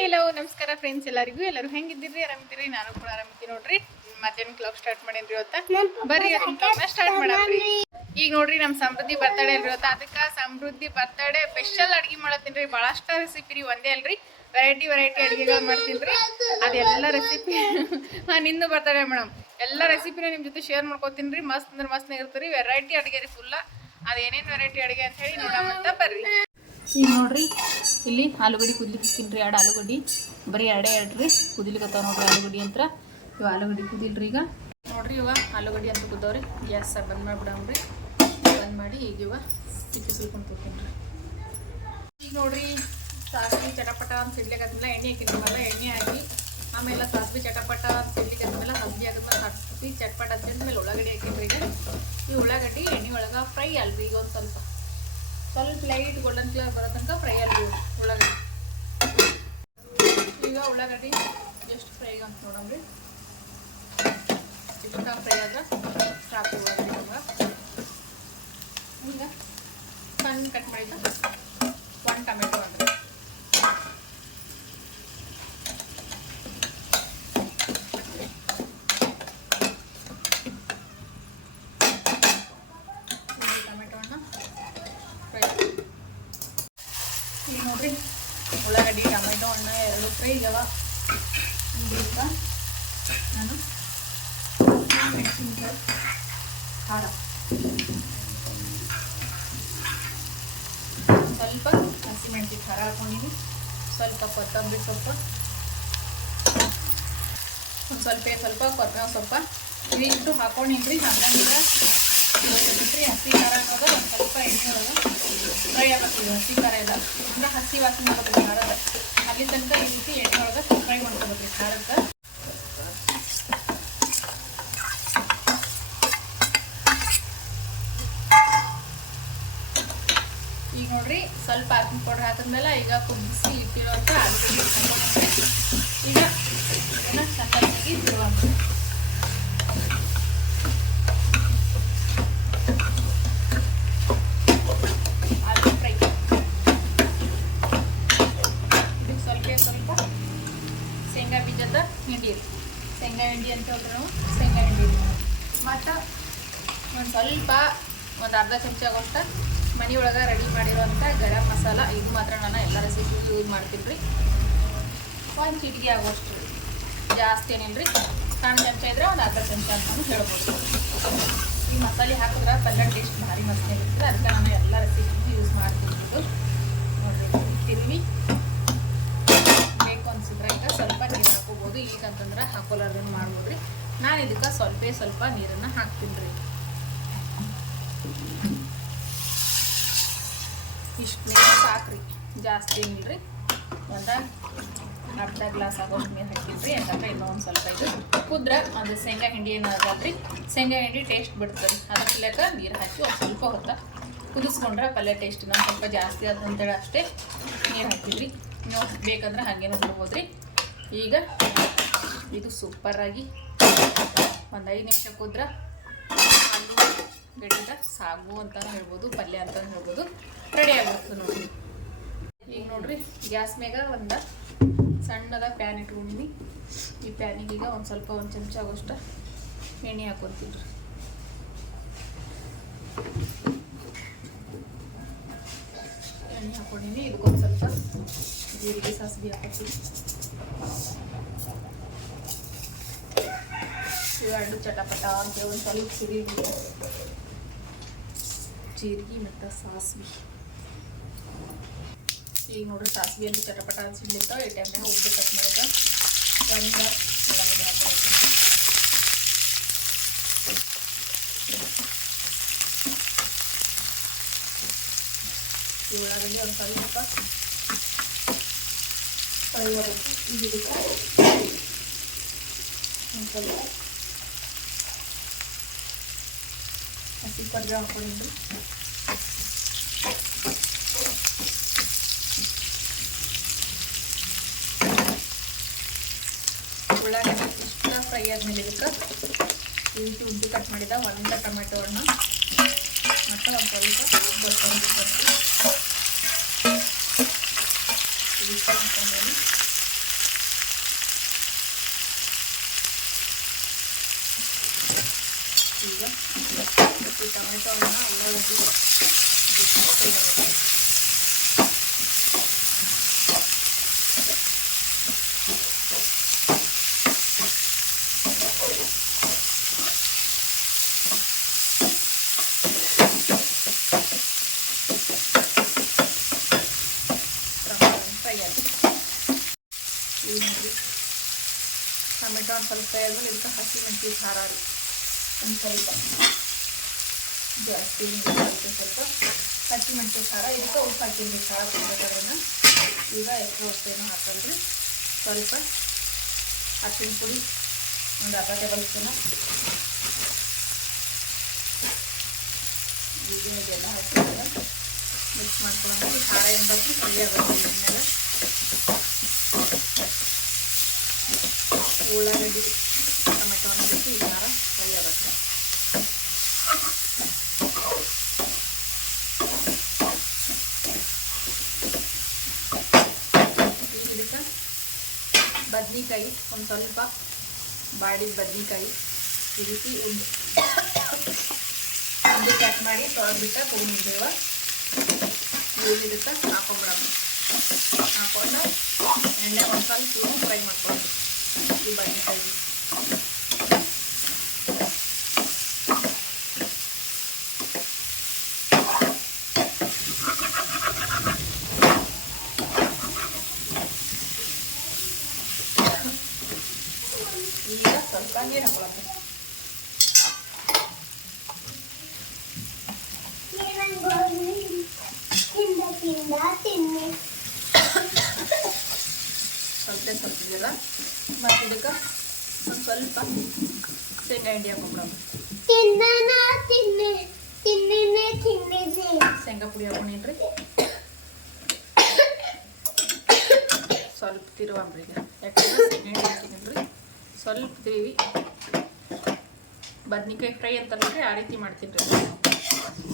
Hi hello ನಮಸ್ಕಾರ friends ಎಲ್ಲರಿಗೂ. ಎಲ್ಲರೂ ಹೆಂಗಿದ್ದೀರಿ? ಆರಾಮಿದ್ದೀರಿ? ನಾನು ಕೂಡ ಆರಾಮಿದ್ದೀನಿ ನೋಡ್ರಿ. ಮಧ್ಯಾಹ್ನ ಕ್ಲಾಕ್ ಸ್ಟಾರ್ಟ್ ಮಾಡೇನ್ರಿ ಇವತ್ತ. ಬರ್ರಿ ಸ್ಟಾರ್ಟ್ ಮಾಡಾಮ್ರಿ ಈಗ ನೋಡ್ರಿ ನಮ್ಮ ಸಮೃದ್ಧಿ ಬರ್ತಡೇ ಅಲ್ರಿ ಅವತ್ತ ಅದಕ್ಕೆ ಸಮೃದ್ಧಿ ಬರ್ತಡೇ ಸ್ಪೆಷಲ್ ಅಡುಗೆ ಮಾಡತ್ತೀನಿ ರೀ. ರೆಸಿಪಿ ರೀ, ಒಂದೇ ಅಲ್ರಿ. ವೆರೈಟಿ ವೆರೈಟಿ ಅಡುಗೆಗಳು ಮಾಡ್ತೀನಿ ರೀ ಅದೆಲ್ಲ ರೆಸಿಪಿ ಹಾಂ, ನಿಂದು ಬರ್ತಡೇ ಮೇಡಮ್ ಎಲ್ಲ ರೆಸಿಪಿನ ನಿಮ್ಮ ಜೊತೆ ಶೇರ್ ಮಾಡ್ಕೊತೀನಿ ಮಸ್ತ್ ಅಂದ್ರೆ ಮಸ್ತ್ ಇರ್ತೀರಿ ವೆರೈಟಿ ಅಡುಗೆ ರೀ ಫುಲ್ಲ ಅದೇನೇನು ವೆರೈಟಿ ಅಡುಗೆ ಅಂತ ಹೇಳಿ ನೋಡೋಣ ಬರ್ರಿ. ಈಗ ನೋಡ್ರಿ. ಇಲ್ಲಿ ಆಲೂಗಡ್ಡೆ ಕುದ್ಲಿಕ್ಕೆ ಇಕ್ಕಿನ್ರಿ ಎರಡು ಆಲೂಗಡ್ಡೆ. ಬರೀ ಎರಡೇ ಎರಡು ರೀ. ಕುದಿಲಿಕತ್ತಾವ ನೋಡ್ರಿ ಆಲೂಗಡ್ಡಿ ಅಂತ ಇವ ಆಲೂಗಡ್ಡೆ ಕುದಿಲ್ರಿ ಈಗ. ನೋಡ್ರಿ ಇವ ಆಲೂಗಡ್ಡೆ ಅಂತ ಕುದ್ದವ್ರಿ. ಗ್ಯಾಸ್ ಸರ್ ಬಂದ್ ಮಾಡಿಬಿಡವ್ರಿ ಬಂದ್ ಮಾಡಿ ಈಗ ಇವ ಚಿಕ್ಕಿ ಸುಲ್ಕೊಂಡು ಈಗ ನೋಡ್ರಿ, ಸಾಸಿವೆ ಚಟಪಟ ಅಂತ ಸಿಡ್ಲಿಕ್ಕತ್ತಿಲ್ಲ ಎಣ್ಣೆ ಹಾಕಿದ್ವಲ್ಲ ಎಣ್ಣೆ ಹಾಕಿ ಆಮೇಲೆ ಸಾಸಿವೆ ಚಟಪಟ ಅಂತ ಸಿಡ್ಲಿಕ್ಕದ್ಮೇಲೆ ಹಬ್ಬಿ ಆದ್ಮೇಲೆ ಸಾಸಿವೆ ಚಟ್ಪಟ ಮೇಲೆ ಉಳ್ಳಾಗಡ್ಡಿ ಹಾಕಿದ್ರಿ ಈಗ. ಈ ಉಳ್ಳಾಗಡ್ಡಿ ಎಣ್ಣೆ ಒಳಗೆ ಫ್ರೈ ಅಲ್ರಿ ಈಗ ಒಂದು ಸ್ವಲ್ಪ. ಸ್ವಲ್ಪ ಲೈಟ್ ಗೋಲ್ಡನ್ ಕಲರ್ ಬರೋ ತನಕ ಫ್ರೈ ಅಲ್ರಿ ಉಳ್ಳಾಗಡ್ಡಿ. ಈಗ ಉಳ್ಳಾಗಡ್ಡಿ ಎಷ್ಟು ಫ್ರೈ ಅಂತ ನೋಡಮ್ರಿ. ಇಷ್ಟ ಫ್ರೈ ಆದ್ರೆ ಸಾಕು ಈಗ ಸಣ್ಣ ಕಟ್ ಮಾಡಿದ್ದು ಒಂದು ಟೊಮೆಟೊ ಹಣ್ಣು ಫ್ರೈ ಈಗ ನೋಡ್ರಿ ಉಳ್ಳಾಗಡ್ಡಿ ಟೊಮೆಟೊ ಹಣ್ಣು ಎರಡು ಫ್ರೈ ಆಗ್ಯಾವ ಈಗ ನಾನು ಮೆಣಸಿನ್ಕಾಯಿ ಖಾರ ಸ್ವಲ್ಪ ಹಸಿಮೆಣಸಿ ಖಾರ ಹಾಕೊಂಡಿನಿ ಸ್ವಲ್ಪ ಕೊತ್ತಂಬರಿ ಸೊಪ್ಪು ಒಂದು ಸ್ವಲ್ಪ ಸ್ವಲ್ಪ ಕೊತ್ತಂಬರಿ ಸ್ವಲ್ಪ. ಇವಿಷ್ಟು ಹಾಕೊಂಡಿನ್ರಿ ಬಿಟ್ರಿ ಹಸಿ ಖಾರ ಅನ್ನೋದು ಒಂದು ಸ್ವಲ್ಪ ಎಣ್ಣೆ ಒಳಗೆ ಫ್ರೈ ಆಗ್ತೀವಿ ಹಸಿ ಖಾರ ಎಲ್ಲ ಅಂದ್ರೆ ಹಸಿ ವಾಸನೆ ಬರ್ತದೆ ಖಾರದ ಅಲ್ಲಿ ತನಕ ಈ ರೀತಿ ಎಣ್ಣೆ ಒಳಗೆ ಫ್ರೈ ಮಾಡ್ಕೋಬೇಕ್ರಿ ಖಾರಕ್ಕೆ. ಈಗ ನೋಡ್ರಿ, ಸ್ವಲ್ಪ ಅರ್ಶಿನ ಪೌಡ್ರ್ ಹಾಕಿದ್ಮೇಲೆ ಈಗ ಕುದಿಸಿ ಅಂತ ಆಲೂಗಡ್ಡೆ ಹಾಕೊಂಡ್ರೆ ಈಗ ಇದನ್ನ ಸಣ್ಣದಾಗಿ ತಿರುವಂತ ಆಲೂ ಫ್ರೈ ಇದಕ್ಕೆ ಸ್ವಲ್ಪ ಸ್ವಲ್ಪ ಶೇಂಗಾ ಬೀಜದ ಹಿಂಡಿ ರೀ ಶೇಂಗಾ ಹಿಂಡಿ ಅಂತ ಹೇಳ್ರಿ ನಾವು ಶೇಂಗಾ ಹಿಂಡಿ ರೀ ಮತ್ತು ಒಂದು ಸ್ವಲ್ಪ ಒಂದು ಅರ್ಧ ಚಮಚ ಮನೆ ಒಳಗೆ ರೆಡಿ ಮಾಡಿರೋಂಥ ಗರಂ ಮಸಾಲ, ಇದು ಮಾತ್ರ ನಾನು ಎಲ್ಲ ರೆಸಿಪಿಗೂ ಯೂಸ್ ಮಾಡ್ತೀನಿ ರೀ. ಒಂದು ಚಿಟಿಗೆ ಆಗೋಷ್ಟು ಜಾಸ್ತಿ ಏನೇನು ರೀ ಸಣ್ಣ ಚಮಚ ಇದ್ರೆ ಒಂದು ಅರ್ಧ ಚಮಚ ಅಂತಲೂ ಹೇಳ್ಬೋದು. ಈ ಮಸಾಲೆ ಹಾಕಿದ್ರೆ ಪಲ್ಯ ಟೇಸ್ಟ್ ಭಾರಿ ಮಸ್ತ್ ಇರುತ್ತೆ, ಅದಕ್ಕೆ ನಾನು ಎಲ್ಲ ರೆಸಿಪಿಗೂ ಯೂಸ್ ಮಾಡ್ತೀನಿ ಇದು. ನೋಡಿರಿ ತಿರುವಿ ಬೇಕು ಅನ್ಸಿದ್ರೆ ಈಗ ಸ್ವಲ್ಪ ನೀರು ಹಾಕೋಬೋದು ಈಗಂತಂದ್ರೆ ಹಾಕೋಲಾರ್ದನ್ನು ಮಾಡ್ಬೋದು ರೀ. ನಾನು ಇದಕ್ಕೆ ಸ್ವಲ್ಪ ಸ್ವಲ್ಪ ನೀರನ್ನು ಹಾಕ್ತೀನಿ ರೀ. ಇಷ್ಟು ನೀರು ಸಾಕ್ರಿ. ಜಾಸ್ತಿ ಏನಿಲ್ರಿ? ಒಂದು ಅರ್ಧ ಗ್ಲಾಸ್ ಆಗೋಷ್ಟು ನೀರು ಹಾಕಿದ್ರಿ ಯಾಕಂದ್ರೆ ಇನ್ನೊಂದು ಸ್ವಲ್ಪ ಇದು ಕುದ್ರೆ ಅದು ಶೇಂಗಾ ಹಿಂಡಿ ಏನು ಅದಲ್ರಿ ಶೇಂಗಾ ಹಿಂಡಿ ಟೇಸ್ಟ್ ಬಿಡ್ತದೆ ಅದ್ರ ಸಲಕ ನೀರು ಹಾಕಿ ಒಂದು ಸ್ವಲ್ಪ ಹೊತ್ತ ಕುದಿಸ್ಕೊಂಡ್ರೆ ಪಲ್ಯ ಟೇಸ್ಟ್ ಇನ್ನೊಂದು ಸ್ವಲ್ಪ ಜಾಸ್ತಿ ಆದ ಅಂತೇಳಿ ಅಷ್ಟೇ ನೀರು ಹಾಕಿದ್ರಿ. ನೀವು ಬೇಕಂದ್ರೆ ಹಾಗೇನು ರೀ ಈಗ ಇದು ಸೂಪರಾಗಿ ಒಂದು ಐದು ನಿಮಿಷ ಕುದ್ರೆ ಗಡ್ಡಿದ ಸಾಗು ಅಂತಾನು ಹೇಳ್ಬೋದು, ಪಲ್ಯ ಅಂತಾನು ಹೇಳ್ಬೋದು. ರೆಡಿ ಆಗಿರ್ತದೆ ನೋಡ್ರಿ ಈಗ ನೋಡ್ರಿ, ಗ್ಯಾಸ್ ಮ್ಯಾಗ ಒಂದು ಸಣ್ಣದ ಪ್ಯಾನ್ ಇಟ್ಕೊಂಡಿನಿ ಈ ಪ್ಯಾನಿಗೆ ಈಗ ಒಂದು ಸ್ವಲ್ಪ ಒಂದು ಚಮಚ ಆಗೋಷ್ಟು ಎಣ್ಣೆ ಹಾಕೊತೀನಿ ರೀ ಎಣ್ಣೆ ಹಾಕೊಂಡಿನಿ, ಇದಕ್ಕೊಂದು ಸ್ವಲ್ಪ ಜೀರಿಗೆ ಸಾಸಿವೆ ಹಾಕೋತೀನಿ ಇವೆರಡು ಚಟಪಟ ಅಂತ ಒಂದು ಸ್ವಲ್ಪ ಸಿರಿಗಿ ಜೀರಿಗೆ ಮತ್ತು ಸಾಸಿವೆ ಈಗ ನೋಡ್ರಿ ಸಾಸಿವೆ ಅಲ್ಲಿ ಚಟಪಟ ಅನ್ಸಿಡ್ಲಿರ್ತಾವ ಈ ಟೈಮ್ನಾಗ ಉದ್ದು ಕಟ್ ಮಾಡಿದ ಒಂದು ಉಳ್ಳಾಗಡ್ಡೆ ಹಾಕೋತೀನಿ ಈ ಉಳ್ಳಾಗಡ್ಡೆ ಒಂದು ಸ್ವಲ್ಪ ಫ್ರೈ ಮಾಡಬೇಕು ಈಗ ಇದಕ್ಕೆ ಒಂದು ಸ್ವಲ್ಪ ಹಸಿ ಕರ್ಬೇವು ಹಾಕೊಂಡಿದ್ದು ಉಳ್ಳಾಗಡ್ಡೆ ಇಷ್ಟ ಫ್ರೈ ಆದಮೇಲೆ ಇದಕ್ಕೆ ಈ ರೀತಿ ಉದ್ದು ಕಟ್ ಮಾಡಿದ ಒಂದು ಟೊಮೆಟೊ ಹಣ್ಣು ಮತ್ತು ಒಂದು ಸ್ವಲ್ಪ ಕೊತ್ತಂಬರಿ ಸೊಪ್ಪು ಇದಿಷ್ಟು ಹಾಕ್ಕೊಂಡೇನಿ. ಈಗ ಇದಕ್ಕೆ ಒಂದು ಸ್ವಲ್ಪ ಅರಿಶಿನ ಪುಡಿ ಹಾಕ್ಕೊಂಡೇನಿ. ಒಂದು ಸ್ವಲ್ಪ ಅರಿಶಿನ ಪುಡಿ ಹಾಕ್ಕೊಂಡೇನಿ. ಒಂದು ಸ್ವಲ್ಪ ಅರಿಶಿನ ಪುಡಿ ಹಾಕ್ಕೊಂಡೇನಿ. ಒಂದು ಸ್ವಲ್ಪ ಅರಿಶಿನ ಪುಡಿ ಹಾಕ್ಕೊಂಡೇನಿ. ಒಂದು ಸ್ವಲ್ಪ ಅರಿಶಿನ ಪುಡಿ ಹಾಕ್ಕೊಂಡೇನಿ. ಒಂದು ಸ್ವಲ್ಪ ಅರಿಶಿನ ಪುಡಿ ಹಾಕ್ಕೊಂಡೇನಿ. ಟೊಮೆಟೊ ಹಣ್ಣು ಉಳ್ಳಾಗಡ್ಡಿ ಬಿಟ್ಟು ಫ್ರೈ ಆಗಿ ಈಗ ನೋಡ್ರಿ ಟೊಮೆಟೊ ಒಂದು ಸ್ವಲ್ಪ ಫ್ರೈ ಆದ್ಮೇಲೆ ಇದಕ್ಕೆ ಹಸಿ ಮೆಣಸಿನ ಖಾರ ರೀ ಒಂದು ಸ್ವಲ್ಪ ಜಾಸ್ತಿ ಸ್ವಲ್ಪ ಸ್ವಲ್ಪ. ಹಸಿ ಮೆಣಸಿನ ಖಾರ. ಇದಕ್ಕೆ ಉಪ್ಪು ಹಾಕಿದ್ವಿ ಖಾರ ಕೊಡ್ಬೇಕಾದ್ರನ್ನ ಈಗ ಎಷ್ಟು ವಸ್ತುವನ್ನು ಹಾಕಲ್ರಿ ಸ್ವಲ್ಪ ಅರಿಶಿನ ಪುಡಿ, ಒಂದು ಅರ್ಧ ಟೇಬಲ್ ಈಗ ಇದೆಲ್ಲ ಹಾಕಿದ್ರೆ ಮಿಕ್ಸ್ ಮಾಡ್ಕೊಂಡು ಈ ಖಾರ ಏನು ಆಗುತ್ತೆ ಎಣ್ಣೆಲ್ಲ ಉಳ್ಳಾಗಡ್ಡಿ ಟೊಮೆಟೊ ಹಣ್ಣು ಬಿಟ್ಟು ಈ ಖಾರ ಫ್ರೈ ಆಗುತ್ತೆ ಈಗ ಇದಕ್ಕೆ ಬದ್ನಿಕಾಯಿ, ಒಂದು ಸ್ವಲ್ಪ ಬಾಡಿದ ಬದ್ನಿಕಾಯಿ, ಈ ರೀತಿ ಉಂಡೆ ಉಂಡೆ ಕಟ್ ಮಾಡಿ ತೊಳೆದ್ಬಿಟ್ಟು ಕುಡಿದೇವ ಈಗ ಇದಕ್ಕೆ ಹಾಕೊಂಬಿಡೋಣ ಹಾಕೊಂಡು ಎಣ್ಣೆ ಒಂದು ಸ್ವಲ್ಪ ಫ್ರೈ ಮಾಡ್ಕೊಳ್ಳಿ ಈ ಬದ್ನಿಕಾಯಿ ಈಗ ಸ್ವಲ್ಪ ನೀರು ಹಾಕೊಳ್ಳೋದು ಸ್ವಲ್ಪ ಸ್ವಲ್ಪ ಇದೆಲ್ಲ ಮತ್ತು ಇದಕ್ಕೆ ಒಂದು ಸ್ವಲ್ಪ ಶೇಂಗಾ ಹಿಂಡಿ ಹಾಕೊಂಬಿಡೋದು ಶೇಂಗಾ ಪುಡಿ ಹಾಕೊಂಡೇನ್ರಿ ಸ್ವಲ್ಪ ತಿರುವಂಬ್ರಿ ಈಗ ಯಾಕಂದ್ರೆ ಶೇಂಗಾ ಹಿಂಡಿ ರೀ ಸ್ವಲ್ಪ ತಿರುವಿ. ಬದ್ನಿಕಾಯಿ ಫ್ರೈ ಅಂತಂದ್ರೆ ಆ ರೀತಿ ಮಾಡ್ತೀನಿ ರೀ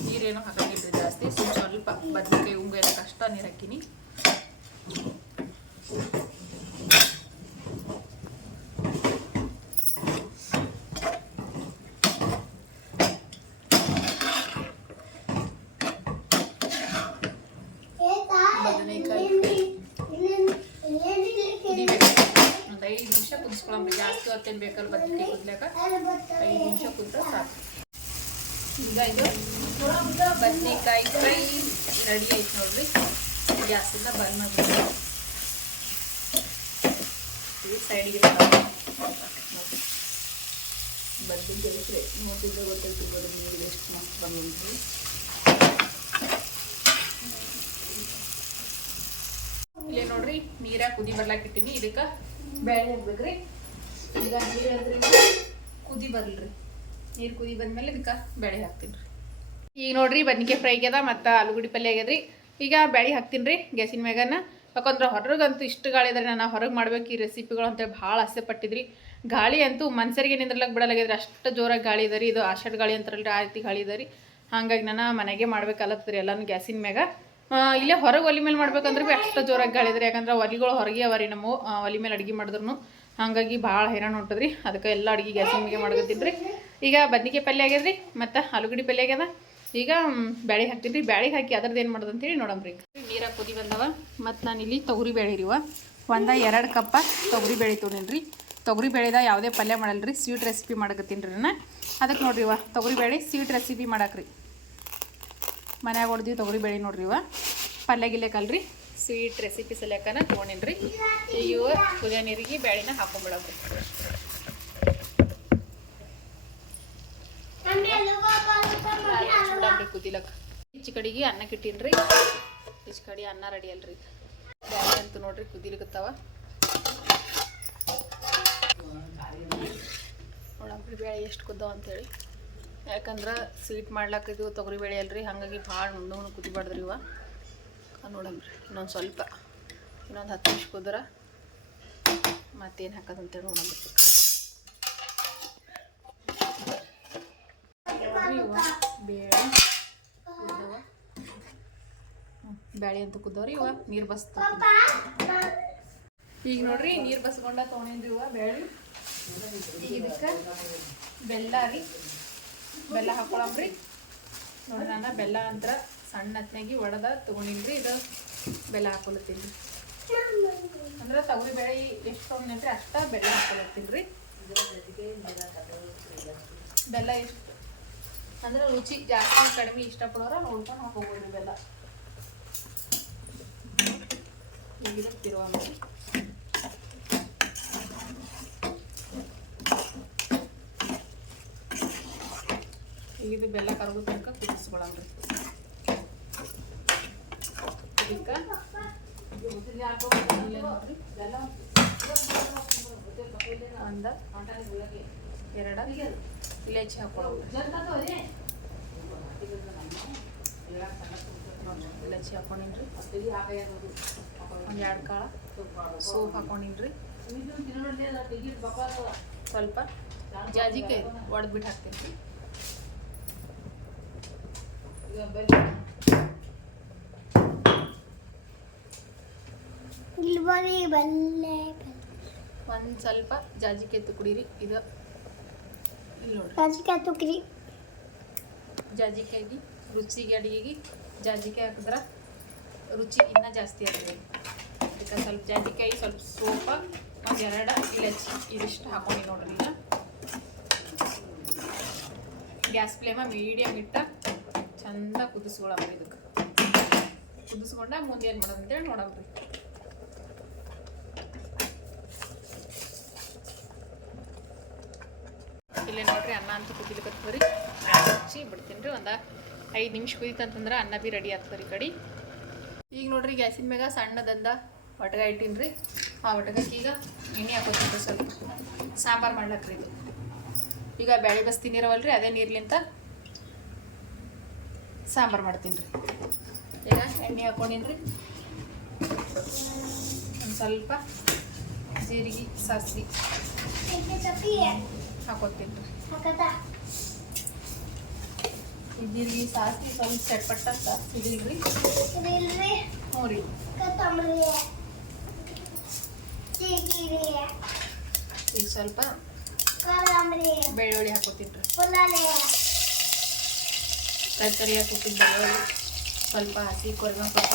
ನೀರೇನು ಹಾಕಂಗಿಲ್ರಿ ಜಾಸ್ತಿ. ಸ್ವಲ್ಪ ಬದ್ನಿಕಾಯಿ ಉಂಗು ಎಲ್ಲ ಕಷ್ಟ ನೀರು ಹಾಕಿನಿ ಬದನೆಕಾಯಿ ಒಂದು ಐದು ನಿಮಿಷ ಕುದಿಸ್ಕೊಳಂಬ್ರಿ ಹೊತ್ತೇನು ಬೇಕಲ್ಲ ಬದ್ನಿಕಾಯಿ ಕುದ್ಲಾಕ ಐದು ನಿಮಿಷ ಕುದ್ರೆ ಸಾಕು. ಈಗ ಇದು ಬದನೆಕಾಯಿ ಫ್ರೈ ರೆಡಿ ಆಯ್ತು ನೋಡ್ರಿ. ಗ್ಯಾಸಿಂದ ಬಂದ್ ಮಾಡಿಬಿಟ್ಟು ಇದು ಸೈಡಿಗೆ ನೋಡ್ರಿ ಬದ್ನಿಕಾಯಿ ಫ್ರೈ ನೋಡ್ತಿದ್ರೆ ಗೊತ್ತಾಗ್ತಿರ್ಬೋದು ನೀವು ಎಷ್ಟು ಮಸ್ತ್ ಬಂದಿದ್ರಿ. ಇಲ್ಲೇ ನೋಡ್ರಿ, ನೀರಾಗ ಕುದಿ ಬರ್ಲಾಕಿಟ್ಟಿನಿ ಇದಕ್ಕೆ ಬೇಳೆ ಹಾಕ್ಬೇಕ್ರಿ. ಈಗ ನೀರು ಕುದಿ ಬರ್ಲ್ರಿ. ನೀರು ಕುದಿ ಬಂದ್ಮೇಲೆ ಇದಕ್ಕೆ ಬೇಳೆ ಹಾಕ್ತೀನಿ ರೀ ಈಗ ನೋಡ್ರಿ ಬದ್ನಿಕಾಯಿ ಫ್ರೈ ಆಗ್ಯದ ಮತ್ತು ಆಲೂಗಡ್ಡೆ ಪಲ್ಯ ಆಗ್ಯದ್ರಿ. ಈಗ ಬೇಳೆ ಹಾಕ್ತೀನಿ ರೀ ಗ್ಯಾಸಿನ ಮ್ಯಾಗನ ಯಾಕಂದ್ರೆ ಹೊರಗಂತೂ ಇಷ್ಟು ಗಾಳಿ ಇದ್ರೆ ನಾನು ಹೊರಗೆ ಮಾಡ್ಬೇಕು ಈ ರೆಸಿಪಿಗಳು ಅಂತೇಳಿ ಭಾಳ ಆಸೆ ಪಟ್ಟಿದ್ರಿ. ಗಾಳಿ ಅಂತೂ ಮನ್ಸರಿಗೆ ನಿಂದ್ರಲಕ್ಕೆ ಬಿಡಲಾಗಿದ್ರೆ ಅಷ್ಟು ಜೋರಾಗಿ ಗಾಳಿ ಇದೆ ರೀ. ಇದು ಆಷಾಢ ಗಾಳಿ ಅಂತಾರಲ್ರಿ, ಆ ರೀತಿ ಗಾಳಿ ಇದೆ ರೀ. ಹಾಗಾಗಿ ನಾನು ಮನೆಗೆ ಮಾಡ್ಬೇಕಲ್ಲತ್ತದ್ರಿ ಎಲ್ಲಾನು ಗ್ಯಾಸಿನ ಮ್ಯಾಗ. ಇಲ್ಲೇ ಹೊರಗೆ ಒಲಿ ಮೇಲೆ ಮಾಡ್ಬೇಕಂದ್ರೆ ಭೀ ಅಷ್ಟು ಜೋರಾಗಿ ಗಾಳಿ ಇದ್ರಿ ಯಾಕಂದ್ರೆ ಒಲಿಗಳು ಹೊರಗೆ ಅವ ರೀ ನಮ್ಮ. ಒಲಿ ಮೇಲೆ ಅಡುಗೆ ಮಾಡಿದ್ರು ಹಾಗಾಗಿ ಭಾಳ ಹೈರಾಣ ಹೊಂಟದ್ರಿ. ಅದಕ್ಕೆ ಎಲ್ಲ ಅಡುಗೆ ಗ್ಯಾಸಿನ ಮ್ಯಾಗೆ ಮಾಡ್ಕೊತಿದ್ರಿ ಈಗ ಬದ್ನಿಕಾಯಿ ಪಲ್ಯ ಆಗ್ಯದ್ರಿ, ಮತ್ತು ಆಲೂಗಡ್ಡೆ ಪಲ್ಯ ಆಗ್ಯದ. ಈಗ ಬ್ಯಾಳಿ ಹಾಕ್ತೀನಿ ರೀ ಹಾಕಿ ಅದ್ರದ್ದು ಏನು ಮಾಡೋದು ಅಂತೇಳಿ ನೋಡಮ್ರಿ. ನೀರಾಗ ಕುದಿ ಬಂದವ, ಮತ್ತು ನಾನು ಇಲ್ಲಿ ತೊಗರಿ ಬೇಳೆ ಇರಿವ ಒಂದು ಎರಡು ಕಪ್ಪ ತೊಗರಿ ಬೇಳೆ ತೊಗೊಂಡಿನಿ ತೊಗರಿ ಬೇಳೆದ ಯಾವುದೇ ಪಲ್ಯ ಮಾಡಲ್ಲ ರೀ ಸ್ವೀಟ್ ರೆಸಿಪಿ ಮಾಡಕತ್ತೀನಿ ರೀ ನಾನು ಅದಕ್ಕೆ ನೋಡ್ರಿ ತೊಗರಿ ಬೇಳೆ ಸ್ವೀಟ್ ರೆಸಿಪಿ ಮಾಡಾಕ್ರಿ. ಮನ್ಯಾಗ ಹೊಡ್ದಿವಿ ತೊಗರಿ ಬೇಳೆ ನೋಡ್ರಿ ಪಲ್ಯ ಗಿಲ್ಲೆಕಲ್ರಿ ಸ್ವೀಟ್ ರೆಸಿಪಿ ಸಲಕನ ತೊಗೊಂಡಿನಿ ರೀ ಇವ ಕುದಿಯೋ ನೀರಿಗೆ ಬ್ಯಾಳಿನ ಹಾಕೊಂಡ್ಬಿಡಬೇಕು ಈಚ ಕಡೆಗೆ ಅನ್ನಕ್ಕೆ ಇಟ್ಟಿನ್ರಿ ಈಚ ಕಡೆ ಅನ್ನ ರೆಡಿ ಅಲ್ರಿ. ಬ್ಯಾಳೆ ಅಂತೂ ನೋಡ್ರಿ ಕುದಿಲಿಕತ್ತಾವ. ನೋಡಂಬ್ರಿ ಬೇಳೆ ಎಷ್ಟು ಕುದ್ದಾವ ಅಂತೇಳಿ. ಯಾಕಂದ್ರೆ ಸ್ವೀಟ್ ಮಾಡ್ಲಾಕ ಇದು ತೊಗರಿ ಬೇಳೆ ಅಲ್ರಿ. ಹಾಗಾಗಿ ಭಾಳ ನುಣ್ಣು ಕುದಿಬಾರ್ದ್ರಿ ಇವ. ನೋಡಮ್ರಿ. ಇನ್ನೊಂದು ಸ್ವಲ್ಪ, ಇನ್ನೊಂದು ಹತ್ತು ನಿಮಿಷ ಕುದ್ರೆ ಮತ್ತೇನು ಹಾಕೋದಂತೇಳಿ ನೋಡಮ್ ಬೇಳೆ ಬ್ಯಾಳೆ ಅಂತ ಕುದ್ದವ್ರಿ ಇವ, ನೀರು ಬಸ್ ಈಗ ನೋಡ್ರಿ, ನೀರು ಬಸ್ಕೊಂಡ ತೊಗೊಂಡಿದ್ರಿ ಇವ ಬೇಳೆ ಇದಕ್ಕೆ ಬೆಲ್ಲ ರೀ, ಬೆಲ್ಲ ಹಾಕೊಳಮ್ರಿ. ನೋಡ್ರಿ, ನಾನು ಬೆಲ್ಲ ಅಂತರ ಸಣ್ಣ ಹತ್ನಾಗಿ ಒಡೆದ ತೊಗೊಂಡಿನ್ರಿ, ಇದು ಬೆಲ್ಲ ಹಾಕೊಳತ್ತೀನಿ ಅಂದ್ರೆ ತೊಗರಿ ಬೇಳೆ ಎಷ್ಟು ತೊಗೊಂಡ್ರಿ ಅಷ್ಟ ಬೆಲ್ಲ ಹಾಕೊಳತ್ತೀನಿ ರೀ ಬೆಲ್ಲ ಎಷ್ಟು? ಅಂದ್ರೆ ರುಚಿ ಜಾಸ್ತಿ ಕಡಿಮೆ ಇಷ್ಟಪಡೋರ ನೋಡ್ಕೊಂಡು ಹಾಕೋಬೋದು ಬೆಲ್ಲ. ಈಗ ಇದಕ್ಕೆ ತಿರುವ ಮಾಡಿ ಈಗ ಇದು ಬೆಲ್ಲ ಕರಗು ತನಕ ನೋಡ್ರಿ ಒಂದ ಎರಡ ಇಲೇಚಿ ಹಾಕೊಳ್ಳೋದು ಇಲಚ್ಚಿ ಹಾಕೊಂಡಿನ್ರಿ ಒಂದು ಎರಡು ಕಾಳ ಸೋಪ್ ಹಾಕೊಂಡಿನ್ರಿ ಸ್ವಲ್ಪ ಜಾಜಿಕಾಯಿ ಒಡೆದ್ಬಿಟ್ಟು ಹಾಕ್ತೀನಿ ಇಲ್ವರಿ ಬಲ್ಲೆ ಒಂದು ಸ್ವಲ್ಪ ಜಾಜಿಕಾಯಿ ತುಕುಡಿರಿ ಇದು ಇಲ್ಲಿ ನೋಡ್ರಿ. ಕಜ್ಕ ತುಕ್ರಿ ಜಾಜಿಕಾಯಿಗೆ ರುಚಿಗೆ ಅಡಿಗೆಗೆ ಜಾಜಿಕಾಯಿ ಹಾಕಿದ್ರೆ ರುಚಿ ಇನ್ನೂ ಜಾಸ್ತಿ ಆಗ್ತದೆ ಅದಕ್ಕೆ ಸ್ವಲ್ಪ ಜಾಜಿಕಾಯಿ ಸ್ವಲ್ಪ ಸೋಪ ಒಂದು ಎರಡು ಇಲಚ್ಚಿ ಇದಿಷ್ಟು ಹಾಕೊಂಡು ನೋಡ್ರಿ ಈಗ. ಗ್ಯಾಸ್ ಫ್ಲೇಮ ಮೀಡಿಯಮ್ ಇಟ್ಟ ಚಂದ ಕುದಿಸ್ಕೊಳಮ್ರಿ ಇದಕ್ಕೆ. ಕುದಿಸ್ಕೊಂಡ ಮುಂದೆ ಏನು ಮಾಡೋದು ಅಂತೇಳಿ ನೋಡಮ್ರಿ ಇಲ್ಲೇ ನೋಡ್ರಿ ಅನ್ನ ಅಂತೂ ಕುದಿಲಿಕತ್ತದ್ರಿ ಹಚ್ಚಿ ಬಿಡ್ತೀನಿ ರೀ ಒಂದು ಐದು ನಿಮಿಷ ಕುದಿತಂತಂದ್ರೆ ಅನ್ನ ಬಿ ರೆಡಿ ಆಗ್ತದೆ ರೀ ಕಡೆ. ಈಗ ನೋಡ್ರಿ ಗ್ಯಾಸಿನ ಮ್ಯಾಗ ಸಣ್ಣದಂದ ಒಟಗ ಇಟ್ಟೀನಿ ರೀ. ಆ ಒಟಗಕ್ಕೆ ಈಗ ಎಣ್ಣೆ ಹಾಕೋತೀನಿ ಸ್ವಲ್ಪ. ಸಾಂಬಾರು ಮಾಡ್ಲಕ್ರಿ ಇದು. ಈಗ ಬ್ಯಾಳೆ ಬಸ್ತಿ ನೀರವಲ್ರಿ ಅದೇ ನೀರ್ಲಿಂತ ಸಾಂಬಾರು ಮಾಡ್ತೀನಿ ರೀ. ಈಗ ಎಣ್ಣೆ ಹಾಕೊಂಡಿನಿ ರೀ. ಒಂದು ಸ್ವಲ್ಪ ಜೀರಿಗೆ ಸಾಸಿವೆ ಹಾಕೋತೀನಿ ರೀ. ಜೀರಿಗೆ ಸಾಸಿವೆ ಸ್ವಲ್ಪ ಚಟ್ಪಟ್ಟ ಇದಿಲ್ರಿ ಹ್ಞೂ ರೀ ಈಗ ಸ್ವಲ್ಪ ಬೆಳ್ಳುಳ್ಳಿ ಹಾಕೋತೀನಿ ರೀ ಪುಲಾಲೆ ತರಕಾರಿ ಹಾಕೋತೀನಿ ಬೆಳ್ಳುಳ್ಳಿ. ಸ್ವಲ್ಪ ಹಸಿ ಕೊರಿಮ ಸ್ವಲ್ಪ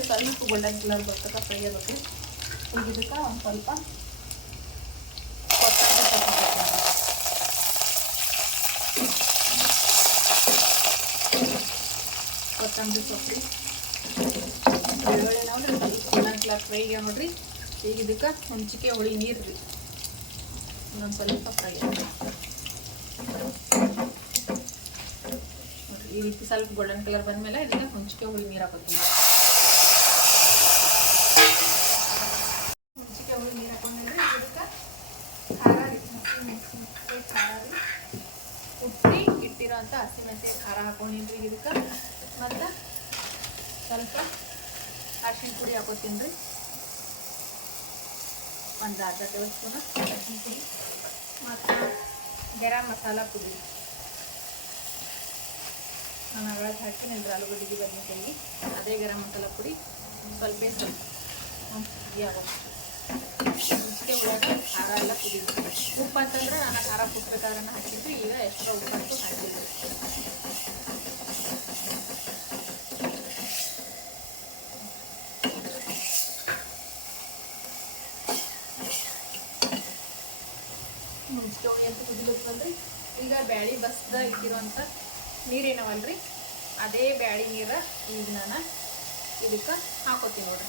ಬೆಳ್ಳುಳ್ಳಿ ಸ್ವಲ್ಪ ಗೋಲ್ಡನ್ ಕಲರ್ ಬರ್ತಕ್ಕ ಫ್ರೈ ಆಗಬೇಕು ಈಗ ಇದಕ್ಕೆ ಒಂದು ಸ್ವಲ್ಪ ಕೊತ್ತಂಬರಿ ಸೊಪ್ಪು ಬೆಳ್ಳುಳ್ಳಿ ನೋಡ್ರಿ ಸ್ವಲ್ಪ ಗೋಲ್ಡನ್ ಕಲರ್ ಫ್ರೈ ಆಗ್ಯಾವ ನೋಡ್ರಿ ಈಗ ಇದಕ್ಕೆ ಹುಂಚಿಕೆ ಹುಳಿ ನೀರು ರೀ ಇನ್ನೊಂದು ಸ್ವಲ್ಪ ಫ್ರೈ ಈ ರೀತಿ ಸ್ವಲ್ಪ ಗೋಲ್ಡನ್ ಕಲರ್ ಬಂದಮೇಲೆ ಇದಕ್ಕೆ ಹುಂಚಿಕೆ ಹುಳಿ ನೀರು ಹಾಕೋತೀನಿ ಹುಂಚಿಕೆ ಹುಳಿ ನೀರು ಹಾಕೊಂಡ್ಮೇಲೆ ಇದಕ್ಕೆ ಖಾರ ರೀ ಹಸಿಮೆಣಸಿನ್ಕಾಯಿ ಖಾರ ರೀ ಉಪ್ಪಿ ಇಟ್ಟಿರೋಂಥ ಹಸಿಮೆಣಸಿನ ಖಾರ ಹಾಕೊಂಡಿನ್ರಿ ಇದಕ್ಕೆ. ಮತ್ತು ಸ್ವಲ್ಪ ಅರ್ಶಿನ ಪುಡಿ ಹಾಕೋತೀನಿ ರೀ. ಒಂದು ಅರ್ಧ ಟೇಬಲ್ ಸ್ಪೂನ್ ಅರ್ಶಿಣ ಪುಡಿ ಮತ್ತು ಗರಂ ಮಸಾಲ ಪುಡಿ. ನಾನು ಅವಳಕ್ಕೆ ಹಾಕಿ ನಂತರ ಆಲೂಗಡ್ಡೆಗೆ ಬದನೆಕಾಯಿ, ಅದೇ ಗರಂ ಮಸಾಲ ಪುಡಿ, ಸ್ವಲ್ಪ ಕುದಿ ಆಗೋಷ್ಟು ಮುಂಚೆ ಒಳಗೆ ಖಾರ ಎಲ್ಲ ಕುದಿ ಉಪ್ಪು ಅಂತಂದ್ರೆ ನಾನು ಖಾರ ಕುಟ್ಬೇಕಾದ್ರೆ ಹಾಕಿದ್ರಿ ಈಗ ಎಕ್ಸ್ಟ್ರಾ ಉಪ್ಪು ಹಾಕಿ ಹಾಕಿದ್ರಿ ಮುಂಚೆ ಹೋಗಿ ಅಂತ ಕುದಿಲತ್ತಲ್ರಿ ಈಗ ಬ್ಯಾಳಿ ಬಸ್ದ ಇಟ್ಟಿರುವಂಥ ನೀರೇನವಲ್ರಿ. ಅದೇ ಬ್ಯಾಳಿ ನೀರ ಈಗ ನಾನು ಇದಕ್ಕೆ ಹಾಕೋತೀನಿ ನೋಡ್ರಿ.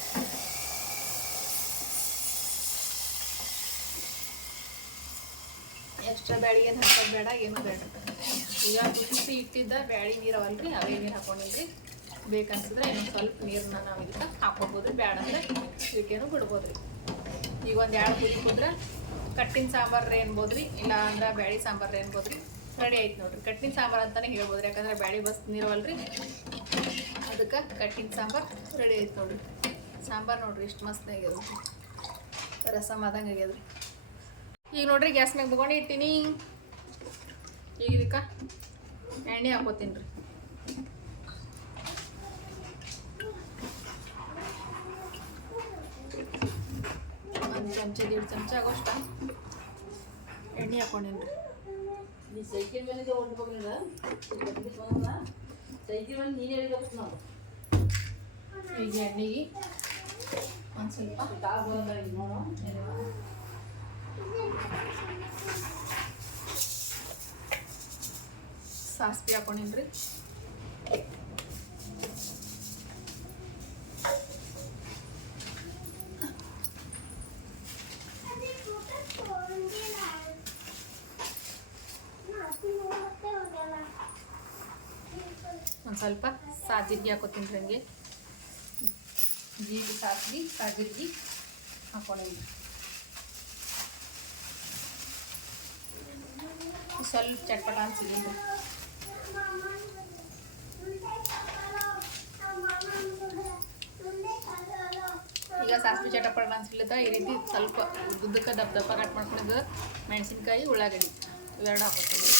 ಎಕ್ಸ್ಟ್ರಾ ಬ್ಯಾಳಿಗೆ ಹಾಕೋದು ಬೇಡ, ಏನು ಬೇಡ. ಈಗ ಕುದಿಸಿ ಇಟ್ಟಿದ್ದ ಬ್ಯಾಳಿ ನೀರವಲ್ರಿ, ಅವೇ ನೀರು ಹಾಕೊಂಡಿದ್ರಿ. ಬೇಕನ್ಸಿದ್ರೆ ಇನ್ನೊಂದು ಸ್ವಲ್ಪ ನೀರನ್ನ ನಾವು ಇದಕ್ಕೆ ಹಾಕೋಬೋದು ಬೇಡ ಅಂದರೆ ಇದಕ್ಕೇನು ಬಿಡ್ಬೋದ್ರಿ. ಈಗ ಒಂದು ಎರಡು ಕುದಿ ಕುದ್ರೆ ಕಟ್ಟಿನ ಸಾಂಬಾರು ಏನ್ಬೋದ್ರಿ ಇಲ್ಲ ಅಂದ್ರೆ ಬ್ಯಾಳಿ ಸಾಂಬಾರು ಏನ್ಬೋದ್ರಿ ರೆಡಿ ಆಯ್ತು ನೋಡ್ರಿ, ಕಟ್ಟಿನ ಸಾಂಬಾರು ಅಂತಾನೆ ಹೇಳ್ಬೋದ್ರಿ ಯಾಕಂದ್ರೆ ಬ್ಯಾಳಿ ಬಸ್ ನೀರವಲ್ರಿ ಅದಕ್ಕೆ ಕಟ್ಟಿನ ಸಾಂಬಾರು ರೆಡಿ ಆಯ್ತು ನೋಡ್ರಿ. ಸಾಂಬಾರು ನೋಡ್ರಿ, ಇಷ್ಟು ಮಸ್ತ್ ಆಗ್ಯದ. ರಸಮ್ ಆದಂಗೆ ಆಗ್ಯದ್ರಿ ಈಗ ನೋಡ್ರಿ, ಗ್ಯಾಸ್ ಮ್ಯಾಗ ಬಗೊಂಡು ಇಟ್ಟಿನಿ. ಈಗ ಇದಕ್ಕೆ ಎಣ್ಣೆ ಹಾಕೋತೀನಿ ರೀ ಒಂದು ಚಮಚ ದೀಡ್ ಚಮಚ ಆಗೋಷ್ಟ? ಎಣ್ಣೆ ಹಾಕೊಂಡೇನಿ ನೀ ಸೈಕಲ್ ಮೇಲೆ ಓಡ್ಬೋಗಿಲ್ಲ ಸೈಕಲ್ ಮೇಲೆ ನೀನು ಹೇಳಿಬೇಕು ನಾವು. ಈಗ ಎಣ್ಣೆಗೆ ಒಂದು ಸ್ವಲ್ಪ. ಕಾಲು ಬಂದ್ರೆ ನೋಡು ಸಾಸ್ವಿ ಹಾಕೊಂಡೇನ್ರಿ ಒಂದು ಸ್ವಲ್ಪ ಸಾಜಿರ್ಗಿ ಹಾಕೋತೀನಿ ಹಂಗೆ ಜೀರಿಗೆ ಸಾಸ್ವಿ ಸಾಜಿರ್ಗಿ ಹಾಕೊಂಡೇನಿ ಸ್ವಲ್ಪ ಚಟ್ಪಟ ಅನ್ಸಿದ್ದೀನಿ ಈಗ ಸಾಸಿವೆ ಚಟಪಟ ಅನ್ಸ್ಲಿತ್ತ ಈ ರೀತಿ ಸ್ವಲ್ಪ ಉದ್ದಕ್ಕೆ ದಪ್ಪ ದಪ್ಪ ಕಟ್ ಮಾಡ್ಕೊಂಡಿದ್ದು ಮೆಣಸಿನ್ಕಾಯಿ ಉಳ್ಳಾಗಡ್ಡಿ ಇವೆರಡು ಹಾಕೋತೀನಿ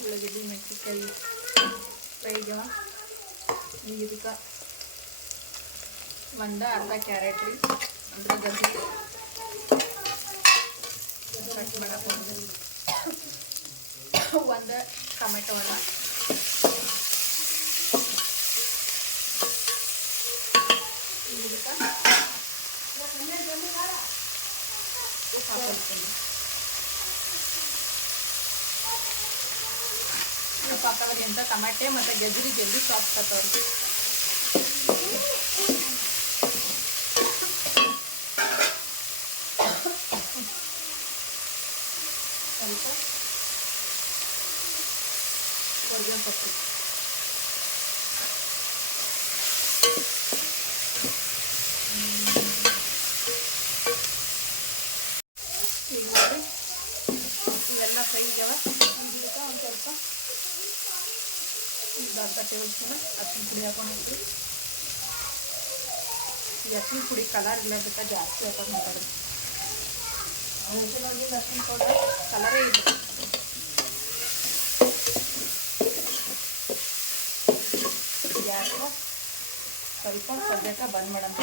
ಉಳ್ಳಾಗಡ್ಡಿ ಮೆಣಸಿನ್ಕಾಯಿ ಫ್ರೈಗೆ ಈಗ ಇದಕ್ಕೆ ಒಂದು ಅರ್ಧ ಕ್ಯಾರೆಟ್ ರೀ ಅಂದ್ರೆ ಗದ್ದೆ ಕಟ್ ಮಾಡಕ್ಕೆ ಒಂದು ಟೊಮೆಟೊ ಹಣ್ಣು ಈಗ ಇದಕ್ಕೆ ಉಪ್ಪು ಹಾಕೊಳ್ತೀನಿ ಉಪ್ಪು ಹಾಕೋದ್ರಿ ಅಂತ ಟಮಾಟೆ ಮತ್ತು ಗಜ್ಜರಿ ಜಲ್ದಿ ಸಾಫ್ಟ್ ಹಾಕೋರಿ ಸ್ವಲ್ಪ ಕೊರಿಯನ್ ಸೊಪ್ಪು ಈಗ ನೋಡಿ ಇವೆಲ್ಲ ಫ್ರೈ ಆಗ್ಯಾವ ಈಗ ಒಂದು ಸ್ವಲ್ಪ ಈಗ ಅರ್ಧ ಟೇಬಲ್ ಸ್ಪೂನ್ ಅಕ್ಕಿ ಪುಡಿ ಹಾಕೊಂಡಿರ್ತೀವಿ ಈ ಅಕ್ಕಿ ಪುಡಿ ಕಲರ್ ಇಲ್ಲದಕ್ಕೆ ಜಾಸ್ತಿ ಹಾಕೋದು ಮಾತಾಡ್ರಿ ಔಷಧಿ ಅರ್ಶಿನ ಪೌಡರ್ ಕಲರೇ ಇಲ್ಲ ಗ್ಯಾಸ್ ಸ್ವಲ್ಪ ಸದ್ಯಕ್ಕೆ ಬಂದ್ ಮಾಡೋಣ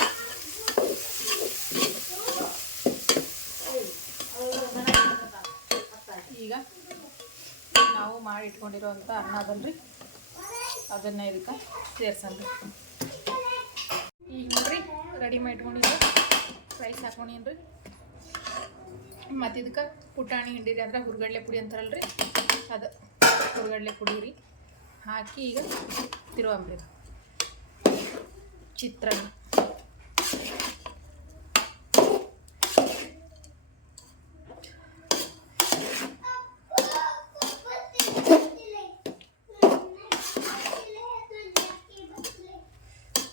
ಈಗ ನಾವು ಮಾಡಿ ಇಟ್ಕೊಂಡಿರೋಂಥ ಅನ್ನ ಬನ್ರಿ ಅದನ್ನ ಇದಕ್ಕೆ ಸೇರ್ಸನ್ರಿ ಈಗ ನೋಡ್ರಿ ರೆಡಿ ಮಾಡಿ ರೈಸ್ ಹಾಕೊಂಡೀನಿ ಮತ್ತು ಇದಕ್ಕೆ ಪುಟಾಣಿ ಹಿಂಡಿರಿ, ಅಂದ್ರೆ ಹುರ್ಗಡ್ಲೆ ಪುಡಿ ಅಂತಾರಲ್ರಿ. ಅದು ಹುರ್ಗಡ್ಲೆ ಪುಡಿ ಹಾಕಿ ಈಗ ತಿರುವಂಬ್ರಿ. ಚಿತ್ರಾನ್ನ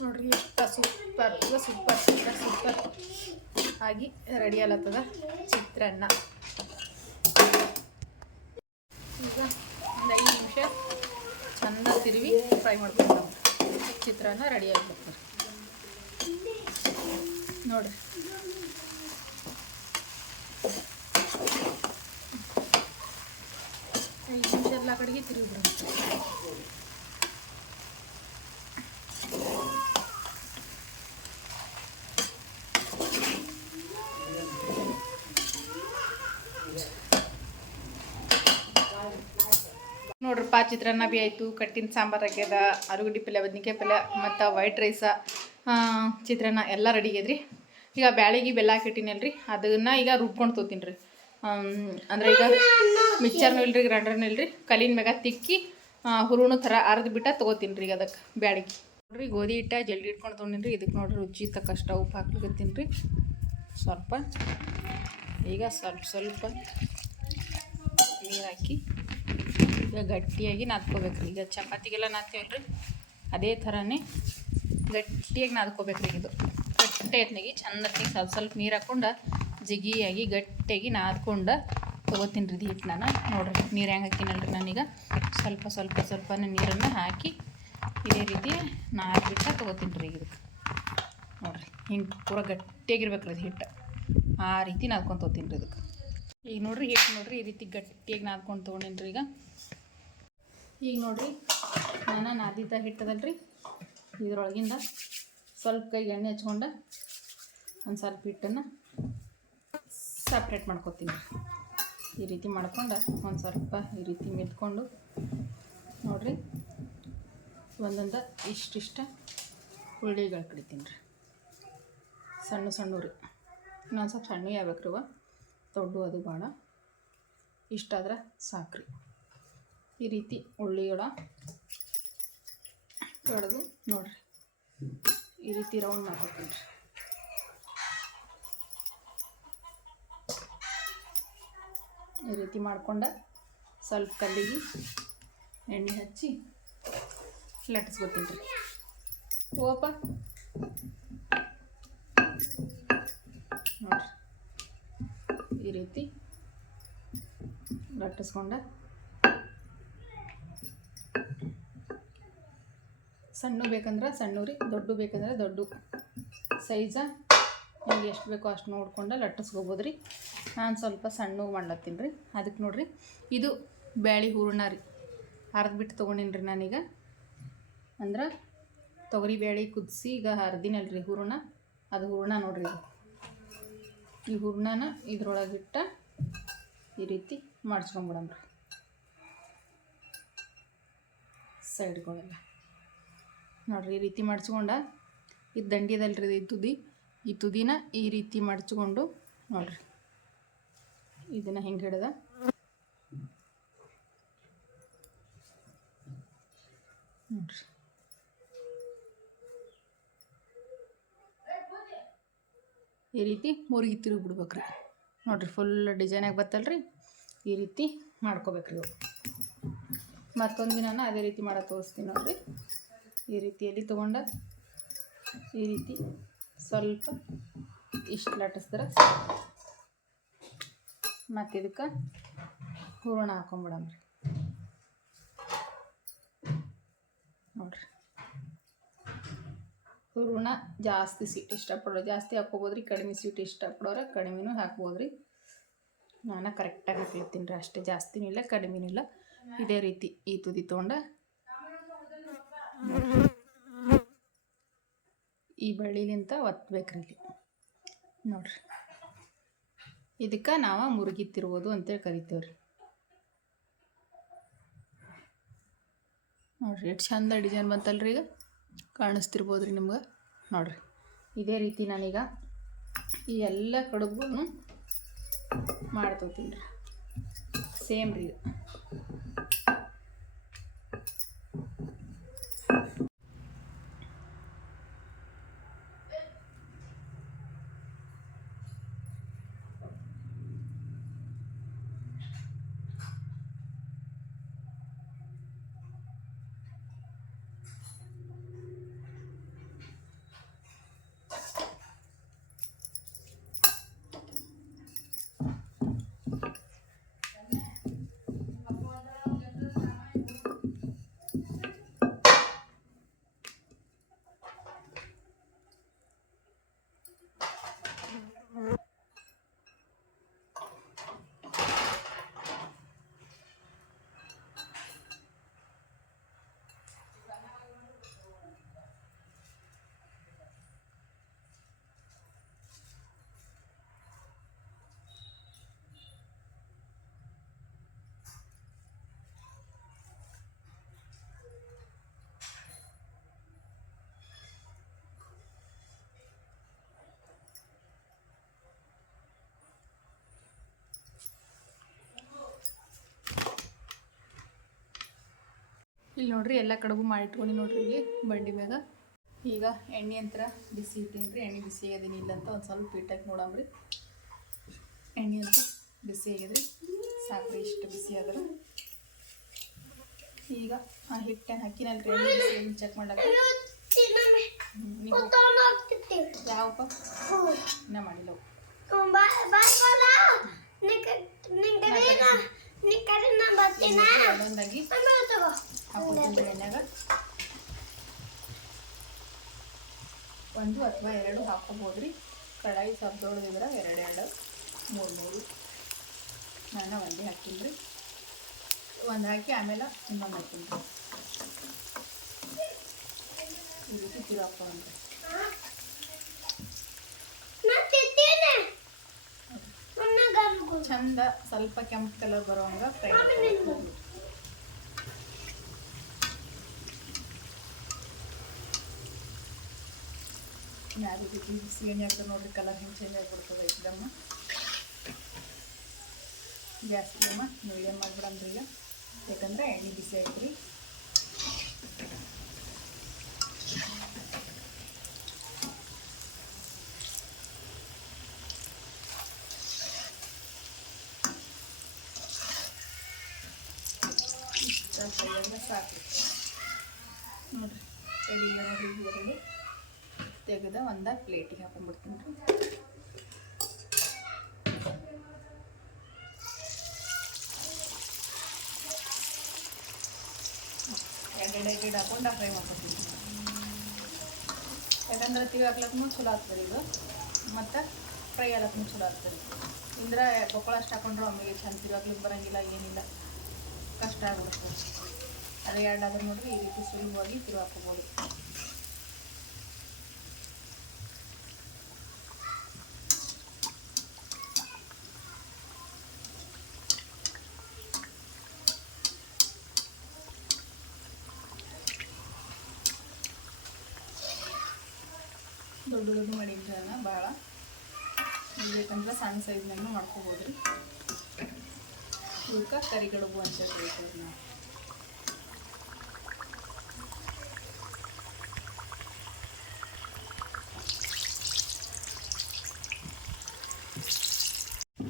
ನೋಡ್ರಿ, ಎಷ್ಟು ಸೂಪರ್ ಸೂಪರ್ ಸೂಪರ್ ಸೂಪರ್ ಆಗಿ ರೆಡಿ ಆಲತ್ತದ ಚಿತ್ರಾನ್ನ. ಈಗ ಒಂದು ಐದು ನಿಮಿಷ ಚಂದ ತಿರುವಿ ಫ್ರೈ ಮಾಡ್ಕೊಂಡು ಚಿತ್ರಾನ್ನ ರೆಡಿ ಆಗ್ಬೇಕು ನೋಡ್ರಿ ಐದು ನಿಮಿಷ ಎಲ್ಲ ಕಡೆಗೆ ತಿರುಗಿ ನೋಡ್ರಪ್ಪ ಚಿತ್ರಾನ್ನ ಬಿ ಆಯಿತು. ಕಟ್ಟಿನ ಸಾಂಬಾರು ಆಗ್ಯದ ಆಲೂಗಡ್ಡೆ ಪಲ್ಯ ಬದ್ನಿಕಾಯಿ ಪಲ್ಯ ಮತ್ತು ವೈಟ್ ರೈಸ ಚಿತ್ರಾನ್ನ ಎಲ್ಲ ರೆಡಿ ಆಗ್ಯದ್ರಿ. ಈಗ ಬ್ಯಾಳಿಗೆ ಬೆಲ್ಲ ಹಾಕಿಟ್ಟಿನಲ್ರಿ, ಅದನ್ನು ಈಗ ರುಬ್ಕೊಂಡು ತೋತೀನಿ ರೀ ಅಂದ್ರೆ ಈಗ ಮಿಕ್ಸರ್ನೂ ಇಲ್ರಿ ಗ್ರೈಂಡರ್ನೂ ಇಲ್ರಿ, ಕಲ್ಲಿನ ಮ್ಯಾಗ ತಿಕ್ಕಿ ಹುರುಣು ಥರ ಅರ್ದು ಬಿಟ್ಟ ತೊಗೋತೀನಿ ರೀ ಈಗ ಅದಕ್ಕೆ ಬ್ಯಾಳಿಗೆ. ನೋಡ್ರಿ, ಗೋಧಿ ಹಿಟ್ಟ ಜಲ್ದಿ ಇಟ್ಕೊಂಡು ತೊಗೊಂಡಿನಿ ರೀ ಇದಕ್ಕೆ ನೋಡ್ರಿ ರುಚಿ ತಕ್ಕಷ್ಟ ಉಪ್ಪು ಹಾಕ್ಲಿಕ್ಕತ್ತೀನಿ ರೀ ಸ್ವಲ್ಪ, ಈಗ ಸ್ವಲ್ಪ ಸ್ವಲ್ಪ ನೀರು ಹಾಕಿ ಈಗ ಗಟ್ಟಿಯಾಗಿ ನಾದ್ಕೋಬೇಕು ಈಗ ಚಪಾತಿಗೆಲ್ಲ ನಾದ್ತೀವಲ್ರಿ, ಅದೇ ಥರನೇ ಗಟ್ಟಿಯಾಗಿ ನಾದ್ಕೋಬೇಕ್ರಿ ಇದು. ಗಟ್ಟಿ ಎತ್ನಾಗಿ ಚಂದಕ್ಕೆ ಸ್ವಲ್ಪ ಸ್ವಲ್ಪ ನೀರು ಹಾಕ್ಕೊಂಡು ಜಿಗಿಯಾಗಿ ಗಟ್ಟಿಯಾಗಿ ನಾದ್ಕೊಂಡು ತೊಗೋತೀನಿ ರೀ ಹಿಟ್ಟು ನಾನು. ನೋಡ್ರಿ, ನೀರು ಹೆಂಗೆ ಹಾಕಿನಲ್ರಿ ನಾನೀಗ? ಸ್ವಲ್ಪ ಸ್ವಲ್ಪ ಸ್ವಲ್ಪ ನೀರನ್ನು ಹಾಕಿ ಇದೇ ರೀತಿ ನಾದ್ಬಿಟ್ಟು ತೊಗೋತೀನಿ ರೀ ಇದಕ್ಕೆ. ನೋಡ್ರಿ, ಹಿಂಗೆ ಪೂರ ಗಟ್ಟಿಯಾಗಿರ್ಬೇಕು ರೀ ಹಿಟ್ಟು. ಆ ರೀತಿ ನಾದ್ಕೊಂಡು ತೊಗೋತೀನಿ ರೀ ಇದಕ್ಕೆ. ಈಗ ನೋಡ್ರಿ ಹಿಟ್ಟು ನೋಡ್ರಿ, ಈ ರೀತಿ ಗಟ್ಟಿಯಾಗಿ ನಾದ್ಕೊಂಡು ತೊಗೊಂಡೇನಿ ರೀ ಈಗ. ಈಗ ನೋಡಿರಿ, ನಾನು ನಾದಿದ್ದ ಹಿಟ್ಟದಲ್ರಿ. ಇದ್ರೊಳಗಿಂದ ಸ್ವಲ್ಪ ಕೈಗೆ ಎಣ್ಣೆ ಹಚ್ಕೊಂಡು ಒಂದು ಸ್ವಲ್ಪ ಹಿಟ್ಟನ್ನು ಸಪ್ರೇಟ್ ಮಾಡ್ಕೊತೀನಿ. ಈ ರೀತಿ ಮಾಡ್ಕೊಂಡು ಒಂದು ಸ್ವಲ್ಪ ಈ ರೀತಿ ಮೆತ್ಕೊಂಡು ನೋಡಿರಿ, ಒಂದೊಂದು ಇಷ್ಟಿಷ್ಟ ಉಳ್ಳಿಗಳು ಕಡಿತೀನಿ ರೀ. ಸಣ್ಣ ಸಣ್ಣ ರೀ ಇನ್ನೊಂದು ಸ್ವಲ್ಪ ಸಣ್ಣ ಯಾವ್ಯಾಕ್ರಿ ದೊಡ್ಡ ಅದು ಭಾಳ ಇಷ್ಟಾದ್ರೆ ಸಾಕ್ರಿ. ಈ ರೀತಿ ಉಳ್ಳಿಗಳ ಕಡ್ದು ನೋಡಿರಿ. ಈ ರೀತಿ ರೌಂಡ್ ಮಾಡ್ಕೊತೀನಿ ರೀ. ಈ ರೀತಿ ಮಾಡ್ಕೊಂಡು ಸ್ವಲ್ಪ ಕಲ್ಲಿಗೆ ಎಣ್ಣೆ ಹಚ್ಚಿ ಲಟ್ಟಿಸ್ಕೊತೀನಿ ರೀ. ಓಪ. ನೋಡ್ರಿ. ಈ ರೀತಿ ಲಟ್ಟಿಸ್ಕೊಂಡ ಸಣ್ಣ ಬೇಕಂದ್ರೆ ಸಣ್ಣ ರೀ, ದೊಡ್ಡ ಬೇಕಂದ್ರೆ ದೊಡ್ಡ. ಸೈಜ ನಿಮ್ಗೆ ಎಷ್ಟು ಬೇಕೋ ಅಷ್ಟು ನೋಡ್ಕೊಂಡು ಲಟ್ಟಿಸ್ಕೋಬೋದು ರೀ ನಾನು ಸ್ವಲ್ಪ ಸಣ್ಣವು ಮಾಡ್ಲತ್ತೀನಿ ರೀ. ಅದಕ್ಕೆ ನೋಡಿರಿ, ಇದು ಬ್ಯಾಳಿ ಹೂರ್ಣ ರೀ. ಅರ್ಧ ಬಿಟ್ಟು ತೊಗೊಂಡಿನಿ ರೀ ನಾನೀಗ. ಅಂದ್ರೆ ತೊಗರಿ ಬೇಳೆ ಕುದಿಸಿ ಈಗ ಹರಿದಿನಲ್ರಿ ಹೂರ್ಣ. ಅದು ಹೂರ್ಣ ನೋಡಿರಿ ಈ ಹೂರ್ಣನ ಇದ್ರೊಳಗಿಟ್ಟ ಈ ರೀತಿ ಮಾಡ್ಸ್ಕೊಂಬಿಡಮ್ರಿ. ಸೈಡ್ಗಳೆಲ್ಲ. ನೋಡಿರಿ ಈ ರೀತಿ ಮಾಡಿಸ್ಕೊಂಡ. ಇದು ದಂಡಿದಲ್ರಿ ಇದು ತುದಿ ಈ ತುದಿನ ಈ ರೀತಿ ಮಡಚ್ಕೊಂಡು ನೋಡ್ರಿ. ಇದನ್ನು ಹೆಂಗೆ ಹಿಡ್ದ? ನೋಡ್ರಿ. ಈ ರೀತಿ ಮುರುಗಿ ತಿರುಗಿ ಬಿಡ್ಬೇಕ್ರಿ ನೋಡ್ರಿ ಫುಲ್ ಡಿಸೈನಾಗಿ ಬತ್ತಲ್ರಿ. ಈ ರೀತಿ ಮಾಡ್ಕೋಬೇಕ್ರಿ ಇವು. ಮತ್ತೊಂದು ದಿನ ಅದೇ ರೀತಿ ಮಾಡೋ ತೋರಿಸ್ತೀನಿ ನೋಡ್ರಿ. ಈ ರೀತಿಯಲ್ಲಿ ತೊಗೊಂಡ ಈ ರೀತಿ ಸ್ವಲ್ಪ ಇಷ್ಟು ಲಟ್ಟಿಸಿದ್ರೆ ಮತ್ತು ಇದಕ್ಕೆ ಹೂರಣ ಹಾಕೊಂಬಿಡಮ್ರಿ ನೋಡ್ರಿ. ಹೂರಣ ಜಾಸ್ತಿ ಸ್ವೀಟ್ ಇಷ್ಟಪಡೋರು, ಜಾಸ್ತಿ ಹಾಕೋಬೋದ್ರಿ ಕಡಿಮೆ ಸ್ವೀಟ್ ಇಷ್ಟಪಡೋರೆ, ಕಡಿಮೆನೂ ಹಾಕ್ಬೋದ್ರಿ. ನಾನು ಕರೆಕ್ಟಾಗಿ ಹಾಕ್ಲತ್ತೀನಿ ರೀ ಅಷ್ಟೇ, ಜಾಸ್ತಿನೂ ಇಲ್ಲ, ಕಡಿಮೆನೂ ಇಲ್ಲ. ಇದೇ ರೀತಿ ಈ ತುದಿ ತೊಗೊಂಡ ಈ ಬಳ್ಳಿಲಿಂತ ಒತ್ತಬೇಕ್ರಿ ಇಲ್ಲಿ ನೋಡ್ರಿ. ಇದಕ್ಕೆ ನಾವು ಮುರುಗಿತ್ತಿರ್ಬೋದು ಅಂತೇಳಿ ಕರಿತೇವೆ ರೀ ನೋಡ್ರಿ, ಎಷ್ಟು ಚಂದ ಡಿಸೈನ್ ಬಂತಲ್ರಿ ಈಗ. ಕಾಣಿಸ್ತಿರ್ಬೋದು ರೀ ನಿಮ್ಗೆ. ನೋಡ್ರಿ. ಇದೇ ರೀತಿ ನಾನೀಗ ಈ ಎಲ್ಲ ಕಡುಬು ಮಾಡ್ತೋತೀನಿ ರೀ ಸೇಮ್ ರೀ ಇದು ಇಲ್ಲಿ ನೋಡ್ರಿ ಎಲ್ಲ ಕಡೆಗೂ ಮಾಡಿಟ್ಕೊಂಡು ನೋಡ್ರಿ ಇಲ್ಲಿ ಬಂಡಿ ಮ್ಯಾಗ. ಈಗ ಎಣ್ಣೆ ಅಂತರ ಬಿಸಿ ಇಟ್ಟೀನಿ ರೀ. ಎಣ್ಣೆ ಬಿಸಿ ಇಲ್ಲ ಅಂತ ಒಂದು ಸ್ವಲ್ಪ ಇಟ್ಟಾಕಿ ನೋಡಂಬ್ರಿ ಎಣ್ಣೆ ಅಂತ ಬಿಸಿ ಆಗ್ಯದ್ರಿ ಸಾಕ್ರಿ ಇಷ್ಟು ಬಿಸಿ ಆದ್ರೆ. ಈಗ ಆ ಹಿಟ್ಟನ್ನು ಹಾಕಿನಲ್ರಿ. ಚೆಕ್ ಮಾಡಕ್ಕೆ ತಿನ್ನಮ್ಮೆ ನೀವು ತಗೊಂಡು ಹೋಗ್ತಿರ್ತೀವಿ ಯಾವಪ್ಪ ಇನ್ನ ಮಾಡಿಲ್ಲ ಅವು. ಹಾಕೋತೀನಿ ಎಣ್ಣೆಗ ಒಂದು ಅಥವಾ ಎರಡು ಹಾಕೋಬೋದ್ರಿ ಕಡಾಯಿ ಸ್ವಲ್ಪ ಎರಡೆರಡು ಎರಡು ಎರಡು ಮೂರು ಮೂರು. ನಾನು ಒಂದೇ ಹಾಕ್ತೀನಿ ರೀ. ಒಂದು ಹಾಕಿ ಆಮೇಲೆ ಇನ್ನೊಂದು ಮಾಡ್ತೀನಿ ರೀ. ಈ ರೀತಿ ಚಂದ ಸ್ವಲ್ಪ ಕೆಂಪು ಕಲರ್ ಬರೋವಂಗ ಫ್ರೈ ಆಮೇಲೆ ನಿಂದು. ಯಾವ ರೀತಿ ಬಿಸಿ ಎಣ್ಣೆ ಹಾಕ್ತಾರೆ ನೋಡ್ರಿ ಕಲರ್ ಹಿಂಗೆ ಚೇಂಜ್ ಆಗಿಬಿಡ್ತದೆ ಐಟಮ್ಮ ಗ್ಯಾಸ್ ಫ್ಲೇಮ ಮೀಡಿಯಮ್ ಮಾಡಿಬಿಡಮ್ರಿ ಈಗ ಯಾಕಂದ್ರೆ ಎಣ್ಣೆ ಬಿಸಿ ಐತ್ರಿ ಇಷ್ಟ ಫ್ರೈ ಆದ್ರೆ ಸಾಕು ನೋಡ್ರಿ ರೆಡಿ ಈಗ ನೋಡ್ರಿ ಇದು ರೆಡಿ ತೆಗೆದ ಒಂದು ಪ್ಲೇಟಿಗೆ ಹಾಕೊಂಡ್ಬಿಡ್ತೀನಿ ಎರಡೆರಡು ಎರಡೆರಡು ಹಾಕೊಂಡು ಫ್ರೈ ಮಾಡ್ಕೊತೀನಿ. ಯಾಕಂದ್ರೆ ತಿವಿ ಹಾಕ್ಲಕ್ಕೂ ಚಲೋ ಆಗ್ತದೆ ಇದು. ಮತ್ತು ಫ್ರೈ ಆಗ್ಲಕ್ಕೂ ಚಲೋ ಆಗ್ತದೆ. ಇಂದ್ರೆ ಪಕೋಡ ಅಷ್ಟು ಹಾಕೊಂಡ್ರು ಆಮೇಲೆ ಚೆಂದ ತಿರು ಹಾಕ್ಲಿಕ್ಕೆ ಬರೋಂಗಿಲ್ಲ, ಏನಿಲ್ಲ. ಕಷ್ಟ ಆಗ್ಬಿಡುತ್ತೆ ಅದೇ ಎರಡು ಆದ್ರೆ ನೋಡ್ರಿ ಈ ರೀತಿ ಸುಲಭವಾಗಿ ತಿರು ಹಾಕೋಬೋದು ದೊಡ್ಡ ದೊಡ್ಡ ಮಾಡಿದ್ರೆ ಭಾಳ ಬೇಕಂದ್ರೆ ಸಣ್ಣ ಸೈಜ್ನಾಗೂ ಮಾಡ್ಕೋಬೋದು. ರೀ ಇವಕ್ಕೆ ಕರಿಗಡುಬು ಅಂತ ಹೇಳ್ತೀವಿ ನಾವು.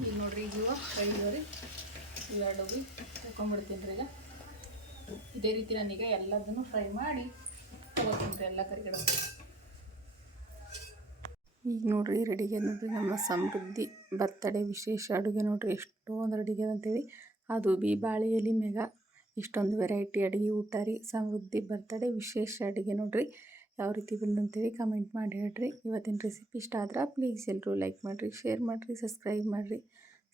ಈಗ ನೋಡ್ರಿ, ಈಗ ಕೈದವ್ರಿ ಇಲ್ಲಾಡೋಗಿ ತಗೊಂಡ್ಬಿಡ್ತೀನಿ ರೀ ಈಗ. ಇದೇ ರೀತಿ ನಾನೀಗ ಎಲ್ಲದನ್ನು ಫ್ರೈ ಮಾಡಿ ತಗೋತೀನಿ ರೀ, ಎಲ್ಲ ಕರಿಗಡುಬು ಈಗ ನೋಡ್ರಿ ರೆಡಿಗೆ ನೋಡ್ರಿ ನಮ್ಮ ಸಮೃದ್ಧಿ. ಬರ್ತಡೇ ವಿಶೇಷ ಅಡುಗೆ ನೋಡ್ರಿ ಎಷ್ಟೊಂದು ರೆಡಿಗೆ ಅಂತೇಳಿ ಅದು ಬಿ ಬಾಳೆ ಎಲೆ ಮ್ಯಾಗ ಇಷ್ಟೊಂದು ವೆರೈಟಿ ಅಡುಗೆ ಊಟ ರೀ. ಸಮೃದ್ಧಿ ಬರ್ತಡೇ ವಿಶೇಷ ಅಡುಗೆ ನೋಡ್ರಿ. ಯಾವ ರೀತಿ ಬಂದಂತೇಳಿ ಕಮೆಂಟ್ ಮಾಡಿ ಹೇಳ್ರಿ. ಇವತ್ತಿನ ರೆಸಿಪಿ ಇಷ್ಟ ಆದ್ರೆ ಪ್ಲೀಸ್ ಎಲ್ಲರೂ ಲೈಕ್ ಮಾಡಿರಿ ಶೇರ್ ಮಾಡಿರಿ ಸಬ್ಸ್ಕ್ರೈಬ್ ಮಾಡಿರಿ.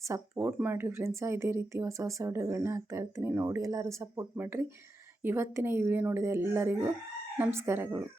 ಸಪೋರ್ಟ್ ಮಾಡಿರಿ ಫ್ರೆಂಡ್ಸ ಇದೇ ರೀತಿ ಹೊಸ ಹೊಸ ವಿಡಿಯೋಗಳನ್ನ ಹಾಕ್ತಾ ಇರ್ತೀನಿ. ನೋಡಿ ಎಲ್ಲರೂ ಸಪೋರ್ಟ್ ಮಾಡಿರಿ. ಇವತ್ತಿನ ಈ ವಿಡಿಯೋ ನೋಡಿದ ಎಲ್ಲರಿಗೂ ನಮಸ್ಕಾರಗಳು.